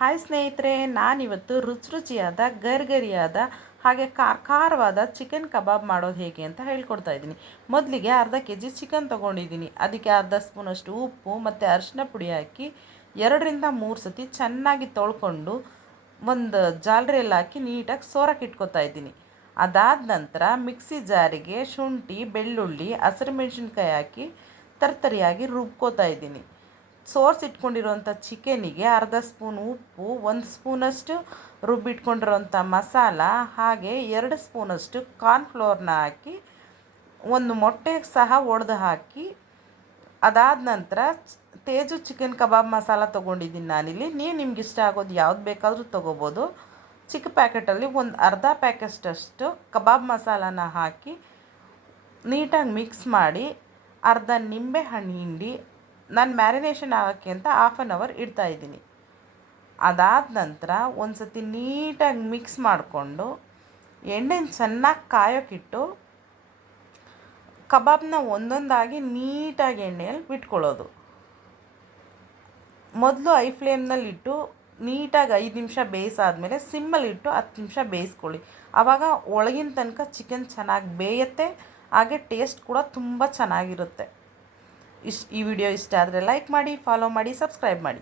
Hi ಸ್ನೇಹಿತರೆ, ನಾನಿವತ್ತು ರುಚಿಯಾದ ಗರಿಗರಿಯಾದ ಹಾಗೆ ಖಾರವಾದ ಚಿಕನ್ ಕಬಾಬ್ ಮಾಡೋದು ಹೇಗೆ ಅಂತ ಹೇಳ್ಕೊಡ್ತಾ ಇದ್ದೀನಿ. ಮೊದಲಿಗೆ ಅರ್ಧ ಕೆಜಿ ಚಿಕನ್ ತೊಗೊಂಡಿದ್ದೀನಿ. ಅದಕ್ಕೆ ಅರ್ಧ ಸ್ಪೂನಷ್ಟು ಉಪ್ಪು ಮತ್ತು ಅರಿಶಿನ ಪುಡಿ ಹಾಕಿ 2-3 ಸತಿ ಚೆನ್ನಾಗಿ ತೊಳ್ಕೊಂಡು ಒಂದು ಜಾಲರಿಯಲ್ಲಿ ಹಾಕಿ ನೀಟಾಗಿ ಸೋರಕ್ಕೆ ಇಟ್ಕೊತಾ ಇದ್ದೀನಿ. ಅದಾದ ನಂತರ ಮಿಕ್ಸಿ ಜಾರಿಗೆ ಶುಂಠಿ, ಬೆಳ್ಳುಳ್ಳಿ, ಹಸಿರು ಮೆಣಸಿನ್ಕಾಯಿ ಹಾಕಿ ತರ್ತರಿಯಾಗಿ ರುಬ್ಕೋತಾ ಇದ್ದೀನಿ. ಸೋರಿಸಿಟ್ಕೊಂಡಿರೋಂಥ ಚಿಕನಿಗೆ ಅರ್ಧ ಸ್ಪೂನ್ ಉಪ್ಪು, 1 ಸ್ಪೂನಷ್ಟು ರುಬ್ಬಿಟ್ಕೊಂಡಿರೋಂಥ ಮಸಾಲ ಹಾಗೆ 2 ಸ್ಪೂನಷ್ಟು ಕಾರ್ನ್ಫ್ಲೋರ್ನ ಹಾಕಿ ಒಂದು ಮೊಟ್ಟೆ ಸಹ ಒಡೆದು ಹಾಕಿ, ಅದಾದ ನಂತರ ತೇಜು ಚಿಕನ್ ಕಬಾಬ್ ಮಸಾಲ ತೊಗೊಂಡಿದ್ದೀನಿ ನಾನಿಲ್ಲಿ. ನೀವು ನಿಮ್ಗೆ ಇಷ್ಟ ಆಗೋದು ಯಾವ್ದು ಬೇಕಾದರೂ ತೊಗೋಬೋದು. ಚಿಕ್ಕ ಪ್ಯಾಕೆಟಲ್ಲಿ ಒಂದು ಅರ್ಧ ಪ್ಯಾಕೆಟಷ್ಟು ಕಬಾಬ್ ಮಸಾಲಾನ ಹಾಕಿ ನೀಟಾಗಿ ಮಿಕ್ಸ್ ಮಾಡಿ ಅರ್ಧ ನಿಂಬೆ ಹಣ್ಣು ಹಿಂಡಿ ನಾನು ಮ್ಯಾರಿನೇಷನ್ ಆಗೋಕ್ಕೆ ಅಂತ 1/2 ಅವರ್ ಇಡ್ತಾಯಿದ್ದೀನಿ. ಅದಾದ ನಂತರ ಒಂದು ಸತಿ ನೀಟಾಗಿ ಮಿಕ್ಸ್ ಮಾಡಿಕೊಂಡು ಎಣ್ಣೆನ ಚೆನ್ನಾಗಿ ಕಾಯೋಕ್ಕಿಟ್ಟು ಕಬಾಬ್ನ ಒಂದೊಂದಾಗಿ ನೀಟಾಗಿ ಎಣ್ಣೆಯಲ್ಲಿ ಬಿಟ್ಕೊಳ್ಳೋದು. ಮೊದಲು ಐ ಫ್ಲೇಮ್ನಲ್ಲಿಟ್ಟು ನೀಟಾಗಿ 5 ನಿಮಿಷ ಬೇಯಿಸಾದ್ಮೇಲೆ ಸಿಮ್ಮಲ್ಲಿಟ್ಟು 10 ನಿಮಿಷ ಬೇಯಿಸ್ಕೊಳ್ಳಿ. ಆವಾಗ ಒಳಗಿನ ತನಕ ಚಿಕನ್ ಚೆನ್ನಾಗಿ ಬೇಯುತ್ತೆ, ಹಾಗೆ ಟೇಸ್ಟ್ ಕೂಡ ತುಂಬ ಚೆನ್ನಾಗಿರುತ್ತೆ. ಈ ವಿಡಿಯೋ ಇಷ್ಟ ಆದರೆ ಲೈಕ್ ಮಾಡಿ, ಫಾಲೋ ಮಾಡಿ, ಸಬ್ಸ್ಕ್ರೈಬ್ ಮಾಡಿ.